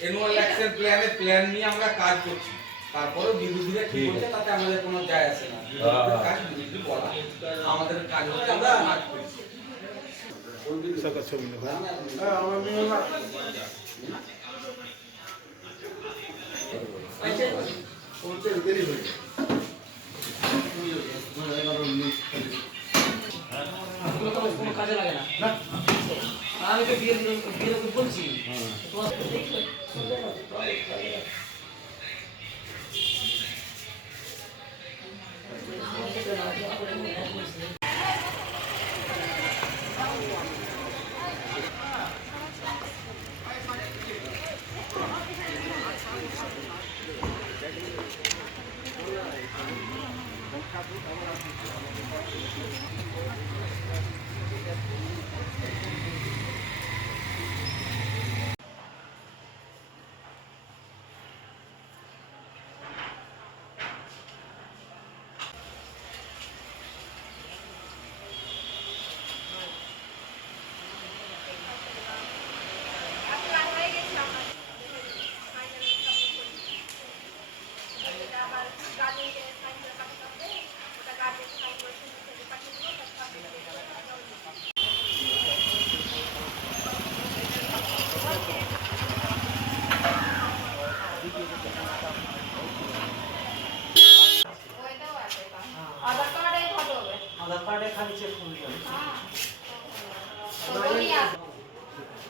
Annual action প্ল্যানে plan নিয়ে আমরা কাজ করছি। তারপরে বিরোধীরা কি ঠিক বলছে তাতে আমাদের কোনো যায় আসে না। হ্যাঁ। কাজ বিরোধী বলা আমাদের কাজ হচ্ছে আমরা কাজ করছি। কোনো তো কোনো কাজে লাগে না। আমি তো বিয়ে বিয়ে বলছি। তোমার আধার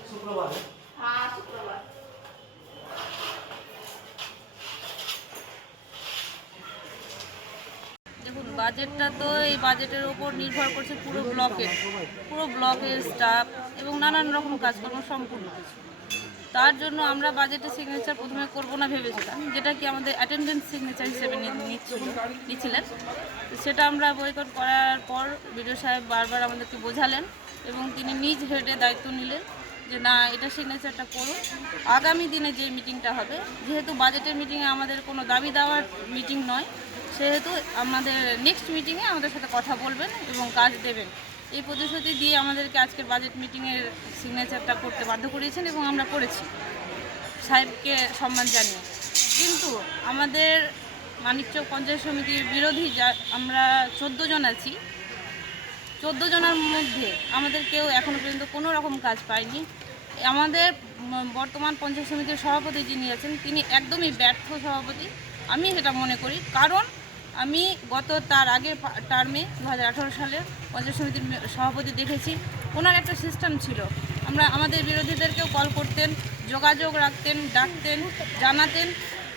শুক্রবার। হ্যাঁ শুক্রবার। দেখুন বাজেটটা তো এই বাজেটের ওপর নির্ভর করছে পুরো ব্লকের পুরো ব্লকের স্টাফ এবং নানান রকম কাজকর্ম সম্পূর্ণ। কিছু তার জন্য আমরা বাজেটের সিগনেচার প্রথমে করব না ভেবেছিলাম যেটা কি আমাদের অ্যাটেন্ডেন্স সিগনেচার হিসেবে নিচ্ছিলেন। সেটা আমরা বয়কট করার পর বিডিও সাহেব বারবার আমাদেরকে বোঝালেন এবং তিনি নিজ হেডে দায়িত্ব নিলেন। যে না, এটা সিগনেচারটা করুন। আগামী দিনে যে মিটিংটা হবে, যেহেতু বাজেটের মিটিংয়ে আমাদের কোনো দাবি দেওয়ার মিটিং নয়, সেহেতু আমাদের নেক্সট মিটিংয়ে আমাদের সাথে কথা বলবেন এবং কাজ দেবেন। এই প্রতিশ্রুতি দিয়ে আমাদেরকে আজকের বাজেট মিটিংয়ের সিগনেচারটা করতে বাধ্য করিয়েছেন এবং আমরা করেছি। সাহেবকে সম্মান জানিয়ে। কিন্তু আমাদের মানিকচক পঞ্চায়েত সমিতির বিরোধী যা, আমরা চোদ্দ জন আছি চোদ্দ জনের মধ্যে আমাদের কেউ এখনও পর্যন্ত কোনো রকম কাজ পায়নি। আমাদের বর্তমান পঞ্চায়েত সমিতির সভাপতি যিনি আছেন, তিনি একদমই ব্যর্থ সভাপতি। আমি সেটা মনে করি, কারণ আমি গত তার আগের টার্মে দু হাজার আঠারো সালে পঞ্চায়েত সমিতির সভাপতি দেখেছি। ওনার একটা সিস্টেম ছিল, আমরা আমাদের বিরোধীদেরকেও কল করতেন, যোগাযোগ রাখতেন, ডাকতেন, জানাতেন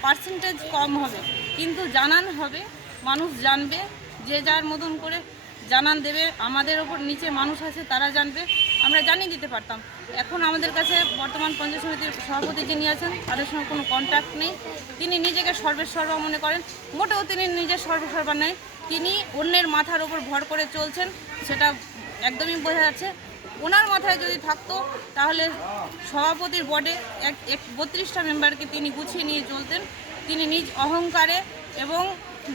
পার্সেন্টেজ কম হবে। কিন্তু জানান হবে, মানুষ জানবে, যে যার মতন করে জানান দেবে, আমাদের ওপর নিচে মানুষ আছে, তারা জানবে। আমরা জানিয়ে দিতে পারতাম। এখন আমাদের কাছে বর্তমান পঞ্চায়েত সমিতির সভাপতি যিনি আছেন, তাদের সঙ্গে কোনো কন্ট্যাক্ট নেই। তিনি নিজেকে সর্বেসর্বা মনে করেন। মোটেও তিনি নিজের সর্বেসর্বা নেই তিনি অন্যের মাথার ওপর ভর করে চলছেন, সেটা একদমই বোঝা যাচ্ছে। ওনার মাথায় যদি থাকতো, তাহলে সভাপতির বোর্ডে এক এক বত্রিশটা মেম্বারকে তিনি গুছিয়ে নিয়ে চলতেন। তিনি নিজ অহংকারে এবং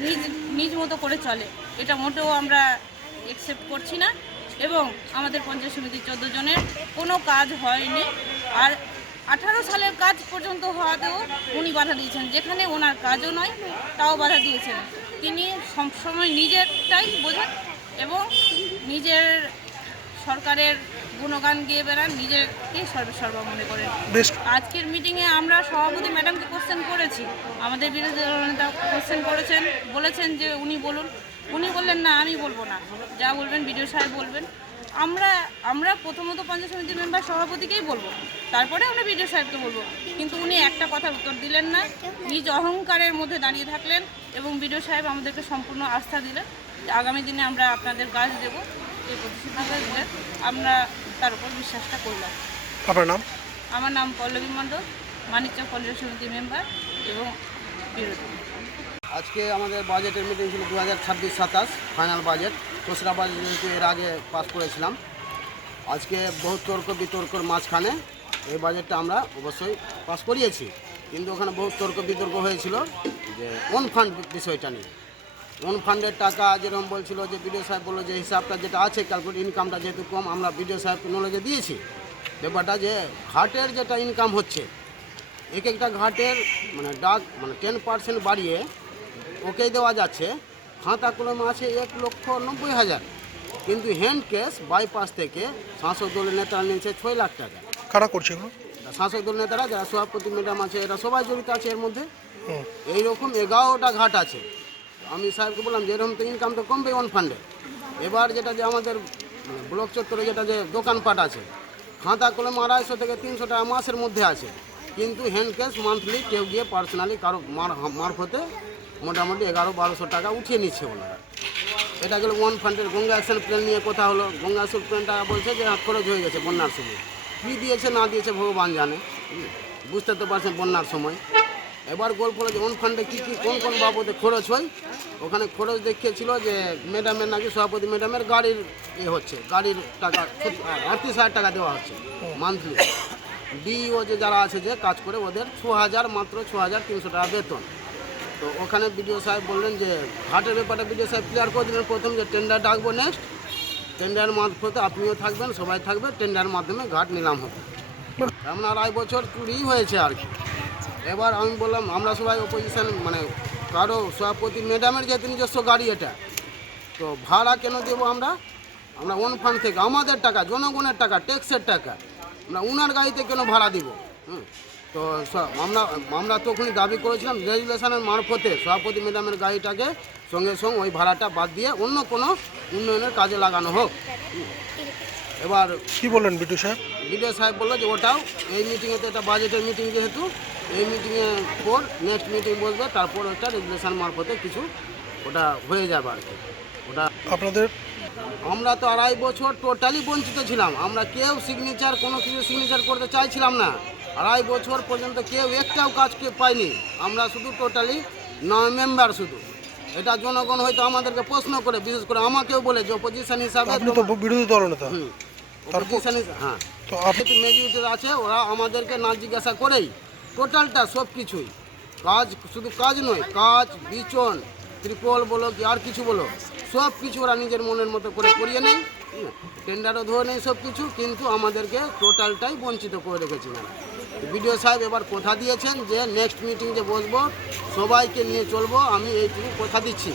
নিজ নিজ মতো করে চলে। এটা মোটেও আমরা একসেপ্ট করছি না এবং আমাদের পঞ্চায়েত সমিতির চোদ্দ জনের কোনো কাজ হয়নি। আর আঠারো সালের কাজ পর্যন্ত হওয়াতেও উনি বাধা দিয়েছেন। যেখানে ওনার কাজও নয় তাও বাধা দিয়েছেন। তিনি সবসময় নিজেরটাই বোঝেন এবং নিজের সরকারের গুণগান গিয়ে বেড়ান নিজেকে সর্বসর্বা মনে করেন। আজকের মিটিংয়ে আমরা সভাপতি ম্যাডামকে কোশ্চেন করেছি। আমাদের বিরোধী দলনেতা কোশ্চেন করেছেন বলেছেন যে উনি বলুন। উনি বললেন না আমি বলব না। যা বলবেন বিডিও সাহেব বলবেন। আমরা আমরা প্রথমত পঞ্চায়েত সমিতির মেম্বার সভাপতিকেই বলব। তারপরে আমরা বিডিও সাহেবকে বলব। কিন্তু উনি একটা কথার উত্তর দিলেন না। নিজ অহংকারের মধ্যে দাঁড়িয়ে থাকলেন এবং বিডিও সাহেব আমাদেরকে সম্পূর্ণ আস্থা দিলেন যে আগামী দিনে আমরা আপনাদের কাজ দেব এই প্রতিশ্রুতিটা দিলেন। আমরা তার উপর বিশ্বাসটা করলাম। আপনার নাম? আমার নাম পল্লবী মণ্ডল মানিকচক পঞ্চায়েত সমিতির মেম্বার এবং বিরোধী। আজকে আমাদের বাজেটের মিটিং ছিল দু হাজার ছাব্বিশ সাতাশ ফাইনাল বাজেট খসড়া বাজেট যেহেতু এর আগে পাস করেছিলাম। আজকে বহু তর্ক বিতর্কর মাঝখানে এই বাজেটটা আমরা অবশ্যই পাস করিয়েছি। কিন্তু ওখানে বহু তর্ক বিতর্ক হয়েছিল যে ওন ফান্ড বিষয়টা নিয়ে? ওন ফান্ডের টাকা যেরকম বলছিল যে বিডিও সাহেব বলল যে হিসাবটা যেটা আছে ক্যালকুলেট ইনকামটা যেহেতু কম, আমরা বিডিও সাহেবকে নলেজে দিয়েছি। ব্যাপারটা যে ঘাটের যেটা ইনকাম হচ্ছে, এক একটা ঘাটের মানে ডাক মানে টেন পার্সেন্ট বাড়িয়ে ওকে দেওয়া যাচ্ছে। খাতা কলম আছে এক লক্ষ নব্বই হাজার। কিন্তু হ্যান্ড ক্যাশ বাইপাস থেকে শাসক দলের নেতারা নিয়েছে ছয় লাখ টাকা। কারা করছে এগুলো? শাসক দল নেতারা যারা সভাপতি ম্যাডাম আছে এরা সবাই জড়িত আছে এর মধ্যে। এইরকম এগারোটা ঘাট আছে। আমি সাহেবকে বললাম যে এরকম তো ইনকাম তো কমবে ওয়ান ফান্ডে এবার যেটা যে আমাদের মানে ব্লক চত্বরে যেটা যে দোকানপাট আছে খাতা কলম আড়াইশো থেকে তিনশো টাকা মাসের মধ্যে আছে। কিন্তু হ্যান্ড ক্যাশ মান্থলি কেউ গিয়ে পার্সোনালি কারও মার- মারফতে মোটামুটি এগারো বারোশো টাকা উঠিয়ে নিচ্ছে ওনারা। এটা গেল ওয়ান ফান্ডের গঙ্গা অ্যাকশন প্ল্যান নিয়ে কথা হলো। গঙ্গা অ্যাকশন প্ল্যানটা বলছে যে খরচ হয়ে গেছে বন্যার সময়। কী দিয়েছে, না দিয়েছে ভগবান জানে। বুঝতে তো পারছেন বন্যার সময়। এবার গল্প হলো যে ওয়ান ফান্ডে কী কী, কোন কোন বাবদে খরচ হয়, ওখানে খরচ দেখিয়েছিল যে ম্যাডামের নাকি সভাপতি ম্যাডামের গাড়ির এ হচ্ছে, গাড়ির টাকা, আটত্রিশ হাজার টাকা দেওয়া হচ্ছে মান্থলি ডিও যে যারা আছে যে, কাজ করে, ওদের ছ হাজার, মাত্র ছ হাজার তিনশো টাকা বেতন। তো ওখানে বিডিও সাহেব বললেন যে, ঘাটের ব্যাপারে বিডিও সাহেব ক্লিয়ার করে দিলেন প্রথম যে টেন্ডার ডাকবো নেক্সট টেন্ডার মারফতে আপনিও থাকবেন, সবাই থাকবে টেন্ডার মাধ্যমে ঘাট নিলাম হবে। এমন আড়াই বছর চুরি হয়েছে আর কি। এবার আমি বললাম, আমরা সবাই অপোজিশন মানে কারও সভাপতি ম্যাডামের যেহেতু নিজস্ব গাড়ি এটা, তো ভাড়া কেন দেবো আমরা? আমরা ওন ফান্ড থেকে, আমাদের টাকা, জনগণের টাকা ট্যাক্সের টাকা, আমরা উনার গাড়িতে কেন ভাড়া দিব? হুম। তো আমরা আমরা তখনই দাবি করেছিলাম রেজুলেশনের মারফতে সভাপতি ম্যাডামের গাড়িটাকে সঙ্গে সঙ্গে ওই ভাড়াটা বাদ দিয়ে অন্য কোনো উন্নয়নের কাজে লাগানো হোক। এবার কি বললেন বিটু সাহেব? বিডিও সাহেব বলল যে ওটাও এই মিটিংয়ে তো এটা বাজেটের মিটিং যেহেতু এই মিটিংয়ে পর নেক্সট মিটিং বসবে তারপর ওটা রেজুলেশন মারফতে কিছু ওটা হয়ে যাবে আর কি। ওটা আপনাদের? আমরা তো আড়াই বছর টোটালি বঞ্চিত ছিলাম। আমরা কেউ সিগনেচার কোনো কিছু সিগনেচার করতে চাইছিলাম না। আড়াই বছর পর্যন্ত কেউ একটাও কাজ কেউ পাইনি আমরা শুধু টোটালি নয় মেম্বার শুধু। এটা জনগণ হয়তো আমাদেরকে প্রশ্ন করে বিশেষ করে আমাকেও বলে যে অপোজিশন হিসাবে আপনি তো বিরোধী দলনেতা অপোজিশন হ্যাঁ। তো আপনি আছে ওরা আমাদেরকে না জিজ্ঞাসা করেই টোটালটা সব কিছুই। কাজ শুধু কাজ নয় কাজ বিচন ত্রিপল বলো কি আর কিছু বলো সব কিছু ওরা নিজের মনের মতো করে করিয়ে নেয়। টেন্ডারও ধরে নেই সব কিছু কিন্তু আমাদেরকে টোটালটাই বঞ্চিত করে রেখেছিলেন বিডিও সাহেব এবার কথা দিয়েছেন যে নেক্সট মিটিং যে বসবো, সবাইকে নিয়ে চলবো, আমি এইটুকু কথা দিচ্ছি।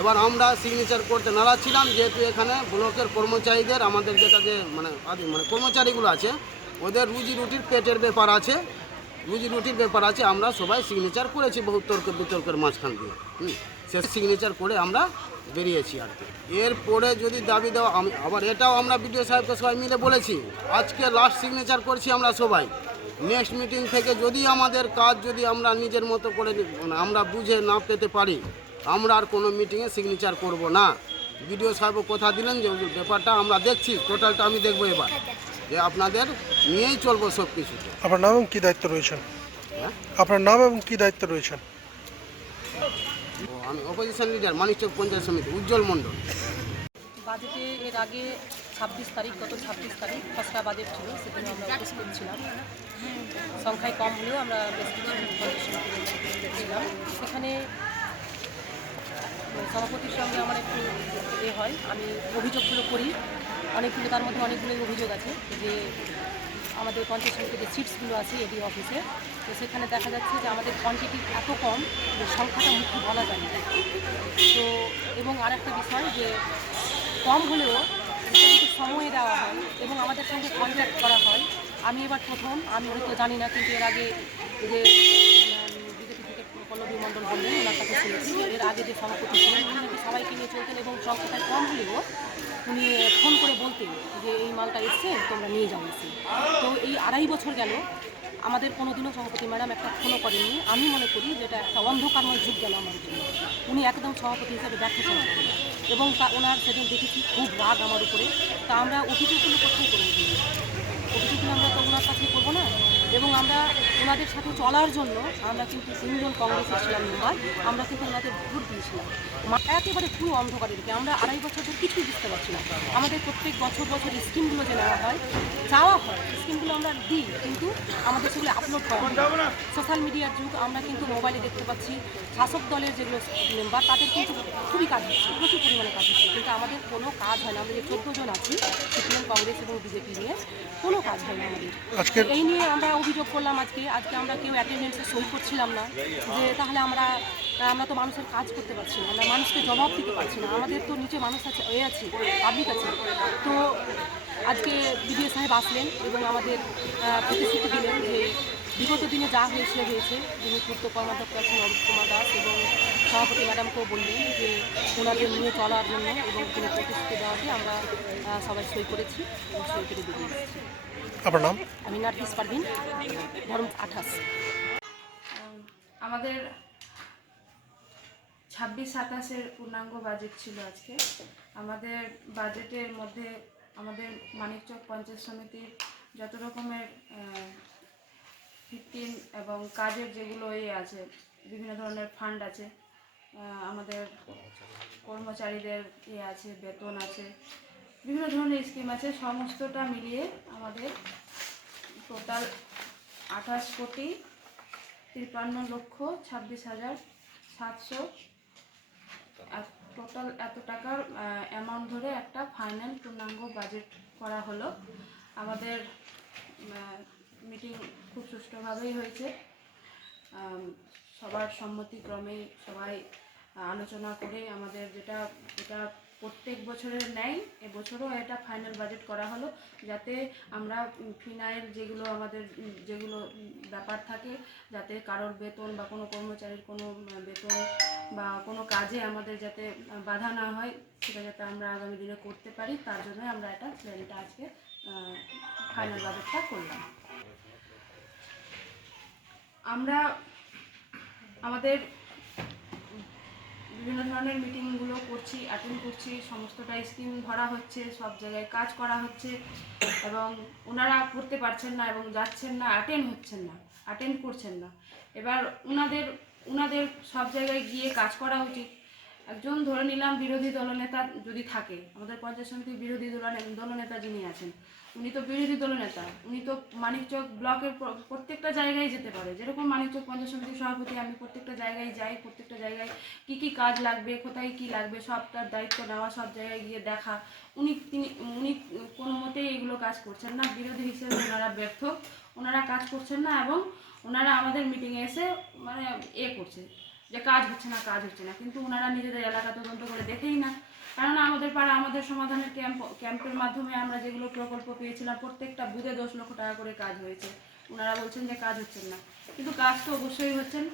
এবার আমরা সিগনেচার করতে নারাজ ছিলাম, যেহেতু এখানে ব্লকের কর্মচারীদের, আমাদের যেটা যে মানে মানে কর্মচারীগুলো আছে, ওদের রুজি রুটির পেটের ব্যাপার আছে। রুজি রুটির ব্যাপার আছে, আমরা সবাই সিগনেচার করেছি বহু তর্ক বিতর্কের মাঝখান দিয়ে। হুম, সে সিগনেচার করে আমরা বেরিয়েছি আর কি। এরপরে যদি দাবি দেওয়া, আমি আবার এটাও আমরা বিডিও সাহেবকে সবাই মিলে বলেছি, আজকে লাস্ট সিগনেচার করছি আমরা সবাই। নেক্সট মিটিং থেকে যদি আমাদের কাজ যদি আমরা নিজের মতো করে মানে আমরা বুঝে না পেতে পারি আমরা আর কোনো মিটিংয়ে সিগনেচার করব না। বিডিও সাহেবও কথা দিলেন যে ব্যাপারটা আমরা দেখছি টোটালটা আমি দেখব এবার। যে আপনাদের নিয়েই চলবো সব কিছু আপনার নাম এবং কী দায়িত্ব রয়েছেন? হ্যাঁ? আপনার নাম এবং কী দায়িত্ব রয়েছেন? আমি অপোজিশন লিডার মানিকচক পঞ্চায়েত সমিতি উজ্জ্বল মণ্ডল। বাজেটে এর আগে ছাব্বিশ তারিখ, গত ছাব্বিশ তারিখ খসড়া বাজেট ছিল, সেখানে আমরা উপস্থিত ছিলাম। সংখ্যায় কম হলেও আমরা বেশ কিছু সেখানে সভাপতির সঙ্গে আমার একটু এ হয়। আমি অভিযোগগুলো করি। অনেকগুলো, তার মধ্যে অনেকগুলোই অভিযোগ আছে যে আমাদের পঞ্চায়েত সমিতির যে সিটসগুলো আছে এডি অফিসে, তো সেখানে দেখা যাচ্ছে যে আমাদের কোয়ান্টিটি এত কম যে সংখ্যাটা মুখে বলা যায় না। তো, এবং আর একটা বিষয় যে কম হলেও সেটা যদি দেওয়া হয় এবং আমাদের সঙ্গে কন্ট্যাক্ট করা হয়। আমি এবার প্রথম, আমি হয়তো জানি না, কিন্তু এর আগে যে বিজেপি থেকে পল্লবী মণ্ডল বললেন, ওনার কাছে শুনেছি এর আগে যে সভাপতি ছিলেন, উনি সবাইকে নিয়ে চলতেন এবং সংখ্যাটা কম হলেও উনি ফোন করে বলতেন যে, এই মালটা এসছে, তোমরা নিয়ে যাও এসে। তো এই আড়াই বছর গেল, আমাদের কোনোদিনও সভাপতি ম্যাডাম একটা ফোনও করেননি। আমি মনে করি যে এটা একটা অন্ধকারময় যুগ গেল আমার জন্য। উনি একদম সভাপতি হিসাবে দেখাশোনা করেন এবং তা ওনার সেদিন দেখেছি, খুব রাগ আমার উপরে তা আমরা অভিযোগগুলো কোথায় করব? অভিযোগগুলো আমরা তো ওনার কাছে করব না এবং আমরা ওনাদের সাথে চলার জন্য আমরা কিন্তু তিনজন কংগ্রেসের ছিলাম মেম্বার আমরা কিন্তু ওনাদের ভোট দিয়েছিলাম। একেবারে পুরো অন্ধকারে রেখে আমরা আড়াই বছর ধরে কিছুই বুঝতে পারছি না। আমাদের প্রত্যেক বছর বছর স্কিমগুলো যে নেওয়া হয় চাওয়া হয় স্কিমগুলো আমরা দিই কিন্তু আমাদের সেগুলো আপলোড করা সোশ্যাল মিডিয়ার যুগ আমরা কিন্তু মোবাইলে দেখতে পাচ্ছি শাসক দলের যেগুলো মেম্বার তাদের কিন্তু খুবই কাজ হচ্ছে প্রচুর পরিমাণে কাজ হচ্ছে। কিন্তু আমাদের কোনো কাজ হয় না আমরা যে চোদ্দ জন আছি সিপিএম কংগ্রেস এবং বিজেপি নিয়ে কোনো কাজ হয় না আমাদের। এই নিয়ে আমরা অভিযোগ করলাম আজকে আজকে আমরা কেউ অ্যাটেন্ডেন্সে সই করছিলাম না, যে তাহলে আমরা আমরা তো মানুষের কাজ করতে পারছি না, আমরা মানুষকে জবাব দিতে পারছি না, আমাদের তো নিচে মানুষ আছে, এ আছে পাবলিক আছে। তো আজকে বিডিও সাহেব আসলেন এবং আমাদের প্রতিশ্রুতি দিলেন যে বিগত দিনে যা হয়েছে হয়েছে। যিনি পূর্ত কর্মাধ্যক্ষ আছেন অরূপ কুমার দাস এবং সভাপতি ম্যাডামকেও বললেন যে ওনাদের নিয়ে চলার জন্য এবং তিনি প্রতিশ্রুতি দেওয়াতে আমরা সবাই সই করেছি এবং সই করে বেরিয়ে এসেছি আপনার নাম? আমি নার্গিস পারভিন ধর্ম আঠাশ। আমাদের ছাব্বিশ সাতাশের পূর্ণাঙ্গ বাজেট ছিল আজকে। আমাদের বাজেটের মধ্যে আমাদের মানিকচক পঞ্চায়েত সমিতির যত রকমের ফিফটিন এবং কাজের যেগুলো ইয়ে আছে বিভিন্ন ধরনের ফান্ড আছে আমাদের কর্মচারীদের ইয়ে আছে বেতন আছে বিভিন্ন ধরনের স্কিম আছে, সমস্তটা মিলিয়ে আমাদের টোটাল আঠাশ কোটি তিপ্পান্ন লক্ষ ছাব্বিশ হাজার সাতশো টোটাল এত টাকার অ্যামাউন্ট ধরে একটা ফাইনাল পূর্ণাঙ্গ বাজেট করা হলো। আমাদের মিটিং খুব সুষ্ঠুভাবেই হয়েছে। সবার সম্মতিক্রমে সবাই আলোচনা করে আমাদের যেটা এটা প্রত্যেক বছরের ন্যায়, এবছরও এটা ফাইনাল বাজেট করা হলো, যাতে আমরা ফিনাইল যেগুলো আমাদের যেগুলো ব্যাপার থাকে, যাতে কারোর বেতন বা কোনো কর্মচারীর কোনো বেতন বা কোনো কাজে আমাদের যাতে বাধা না হয়, সেটা যাতে আমরা আগামী দিনে করতে পারি, তার জন্য আমরা এটা প্ল্যানটা আজকে ফাইনাল বাজেটটা করলাম। আমরা আমাদের বিভিন্ন ধরনের মিটিংগুলো করছি অ্যাটেন্ড করছি, সমস্তটা স্কিম ধরা হচ্ছে, সব জায়গায় কাজ করা হচ্ছে এবং ওনারা করতে পারছেন না এবং যাচ্ছেন না অ্যাটেন্ড হচ্ছেন না অ্যাটেন্ড করছেন না। এবার ওনাদের ওনাদের সব জায়গায় গিয়ে কাজ করা উচিত। একজন ধরে নিলাম বিরোধী দলনেতা যদি থাকে, আমাদের পঞ্চায়েত সমিতির বিরোধী দলনে- দলনেতা যিনি আছেন উনি তো বিরোধী দলনেতা উনি তো মানিকচক ব্লকের প্র- প্রত্যেকটা জায়গায় যেতে পারে। যেরকম মানিকচক পঞ্চায়েত সমিতির সভাপতি, আমি প্রত্যেকটা জায়গায় যাই, প্রত্যেকটা জায়গায় কি কি কাজ লাগবে, কোথায় কি লাগবে সব তার দায়িত্ব নেওয়া, সব জায়গায় গিয়ে দেখা। উনি, তিনি, উনি কোনো মতেই এগুলো কাজ করছেন না। বিরোধী হিসেবে ওনারা ব্যর্থ, ওনারা কাজ করছেন না এবং ওনারা আমাদের মিটিংয়ে এসে মানে এ করছে যে কাজ হচ্ছে না, কাজ হচ্ছে না। কিন্তু ওনারা নিজেদের এলাকা তদন্ত করে দেখেই না। কেননা আমাদের পাড়া, আমাদের সমাধানের ক্যাম্প, ক্যাম্পের মাধ্যমে আমরা যেগুলো প্রকল্প পেয়েছিলাম, প্রত্যেকটা বুধে দশ লক্ষ টাকা করে কাজ হয়েছে। ওনারা বলছেন যে কাজ হচ্ছেন না। কিন্তু কাজ তো অবশ্যই হচ্ছেন,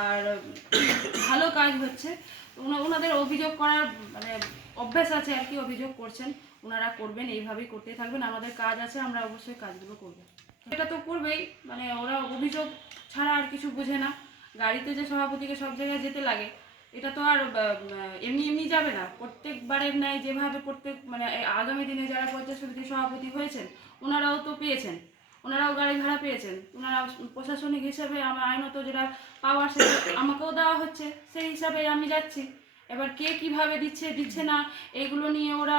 আর ভালো কাজ হচ্ছে। ওনাদের অভিযোগ করার মানে অভ্যাস আছে আর কি, অভিযোগ করছেন। ওনারা করবেন, এইভাবেই করতে থাকবেন। আমাদের কাজ আছে, আমরা অবশ্যই কাজগুলো করব। এটা তো করবেই মানে ওরা অভিযোগ ছাড়া আর কিছু বোঝে না। গাড়িতে যে সভাপতিকে সব জায়গায় যেতে লাগে এটা তো আর এমনি এমনি যাবে না। প্রত্যেকবারের ন্যায় যেভাবে প্রত্যেক মানে আগামী দিনে যারা পঞ্চায়েত সমিতির সভাপতি হয়েছেন, ওনারাও তো পেয়েছেন। ওনারাও গাড়ি ভাড়া পেয়েছেন। ওনারা প্রশাসনিক হিসেবে আমার আইনত যেটা পাওয়ার সেটা আমাকেও দেওয়া হচ্ছে, সেই হিসাবে আমি যাচ্ছি। এবার কে কীভাবে দিচ্ছে দিচ্ছে না, এগুলো নিয়ে ওরা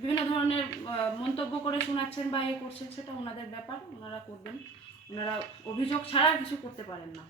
বিভিন্ন ধরনের মন্তব্য করে শোনাচ্ছেন বা এ করছেন, সেটা ওনাদের ব্যাপার। ওনারা করবেন। ওনারা অভিযোগ ছাড়া কিছু করতে পারেন না।